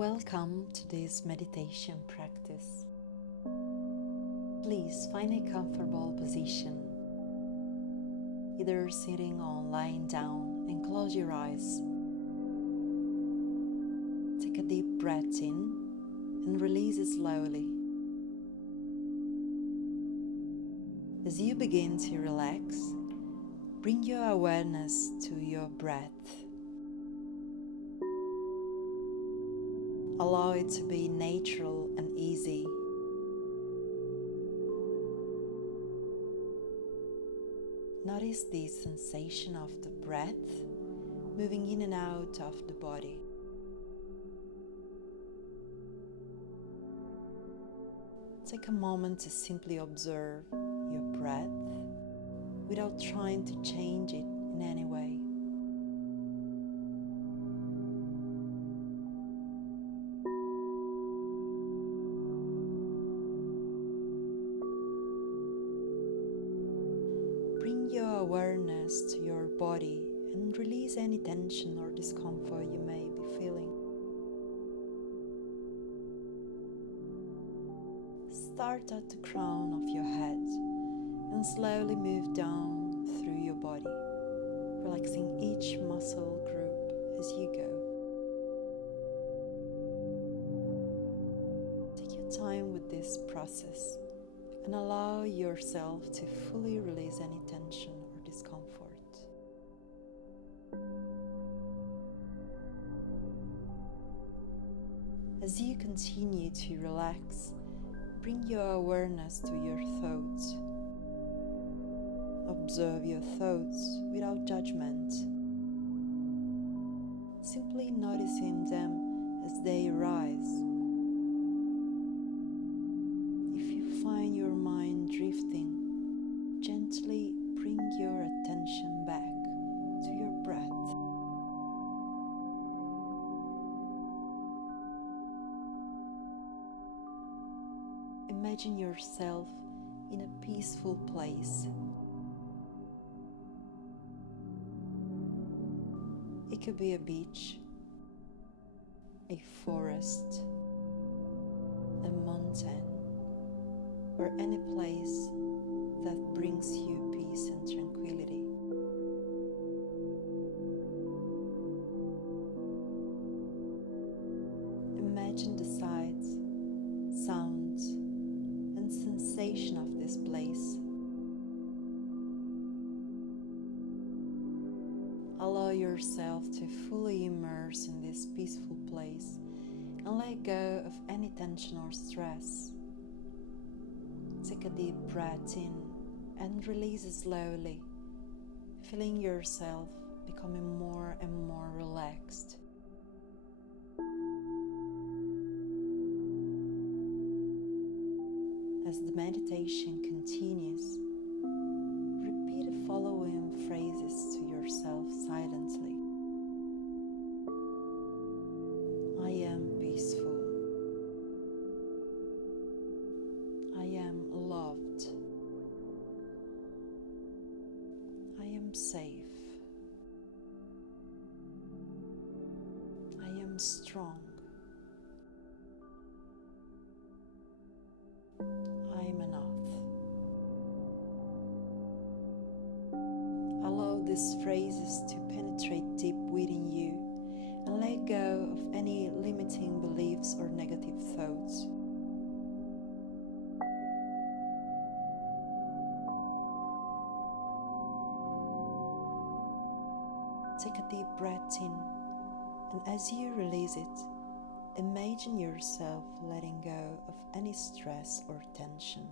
Welcome to this meditation practice. Please find a comfortable position, either sitting or lying down, and close your eyes. Take a deep breath in and release it slowly. As you begin to relax, bring your awareness to your breath. Allow it to be natural and easy. Notice the sensation of the breath moving in and out of the body. Take a moment to simply observe your breath without trying to change it in any way. Bring your awareness to your body and release any tension or discomfort you may be feeling. Start at the crown of your head and slowly move down through your body, relaxing each muscle group as you go. Take your time with this process and allow yourself to fully release any tension or discomfort. As you continue to relax, bring your awareness to your thoughts. Observe your thoughts without judgment, simply noticing them as they arise. If you find your mind drifting, gently bring your attention back to your breath. Imagine yourself in a peaceful place. It could be a beach, a forest, a mountain, or any place that brings you peace and tranquility. Imagine the sights, sounds, and sensation of this place. Allow yourself to fully immerse in this peaceful place and let go of any tension or stress. Take a deep breath in and release it slowly, feeling yourself becoming more and more relaxed. As the meditation continues, repeat the following phrases to yourself silently. I am peaceful. I am loved. I am safe. I am strong. I am enough. Allow these phrases to penetrate deep within you and let go of any limiting beliefs or negative thoughts. Take a deep breath in, and as you release it, imagine yourself letting go of any stress or tension.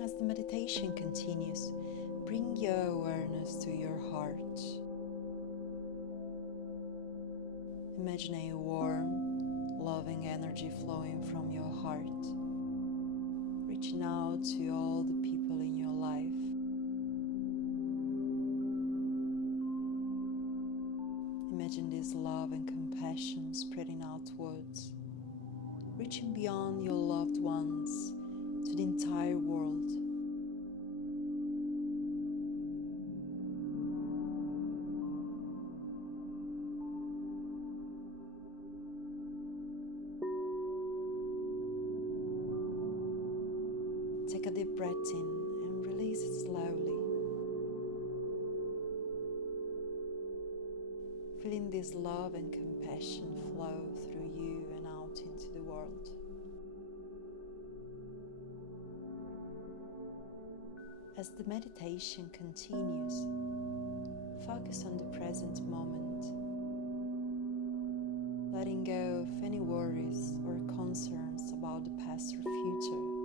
As the meditation continues, bring your awareness to your heart. Imagine a warm, loving energy flowing from your heart, reaching out to all the people in your life. Imagine this love and compassion spreading outwards, reaching beyond your loved ones to the entire world. Take a deep breath in and release it slowly. Feeling this love and compassion flow through you and out into the world. As the meditation continues, focus on the present moment, letting go of any worries or concerns about the past or future.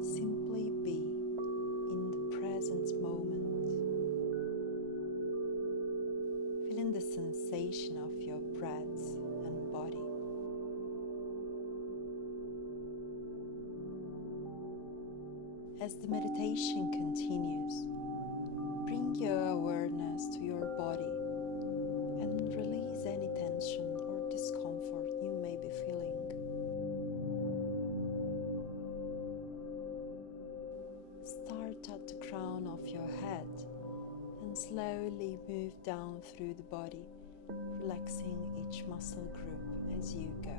Simply be in the present moment, feeling the sensation of your breath and body. As the meditation continues, bring your awareness to your body and release any tension or discomfort you may be feeling. Start at the crown of your head and slowly move down through the body, relaxing each muscle group as you go.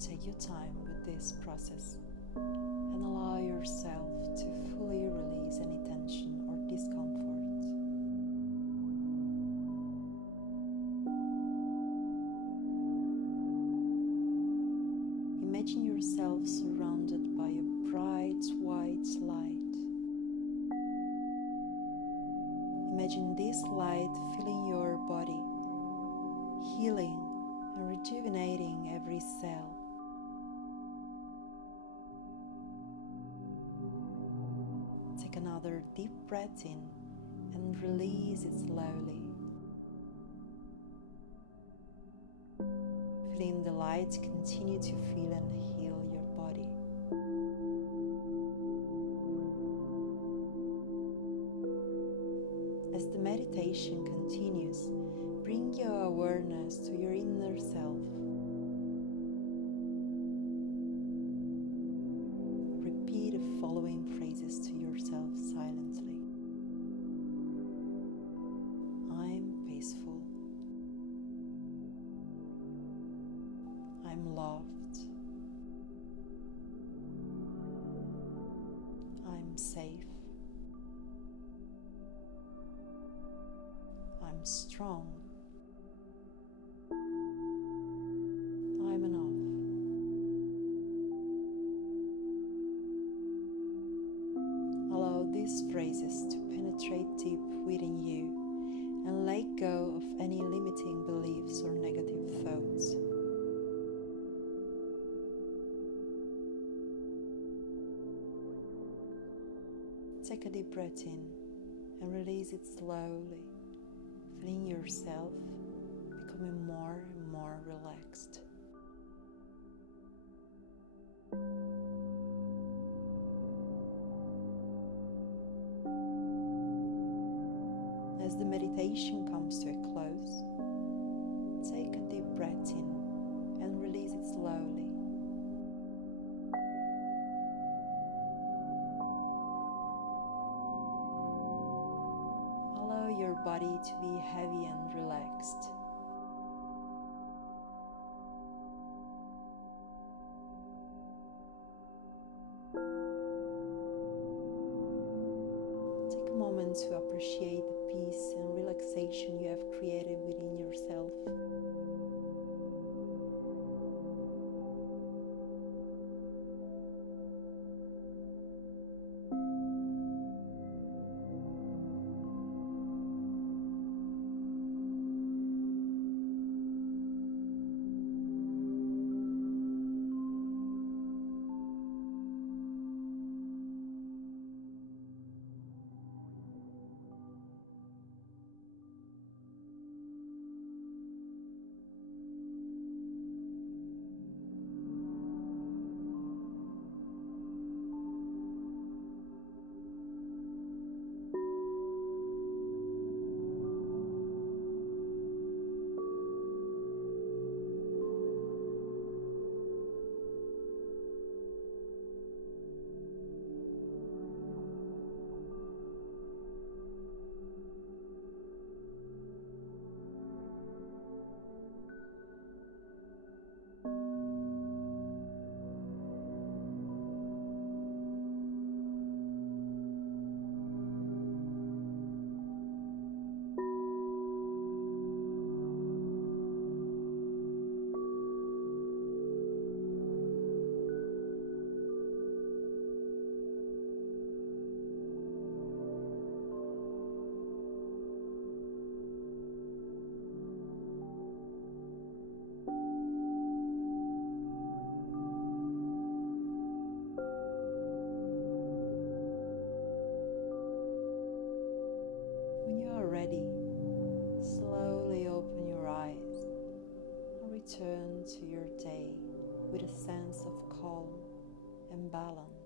Take your time with this process and allow yourself to fully release any tension or discomfort. Imagine yourself surrounded by a bright white light. Imagine this light filling your body, healing and rejuvenating every cell. Take another deep breath in and release it slowly. Feeling the light continue to feel and heal your body. As the meditation continues, bring your awareness to your inner self. Repeat the following phrases to yourself silently. I'm peaceful. I'm loved. I'm safe. I'm strong. I'm enough. Allow these phrases to penetrate deep within you and let go of any limiting beliefs or negative thoughts. Take a deep breath in and release it slowly, feeling yourself becoming more and more relaxed. As the meditation comes to a close, take a deep breath in and release it slowly. Allow your body to be heavy and relaxed. Take a moment to appreciate the peace and relaxation you have created within yourself. into your day with a sense of calm and balance.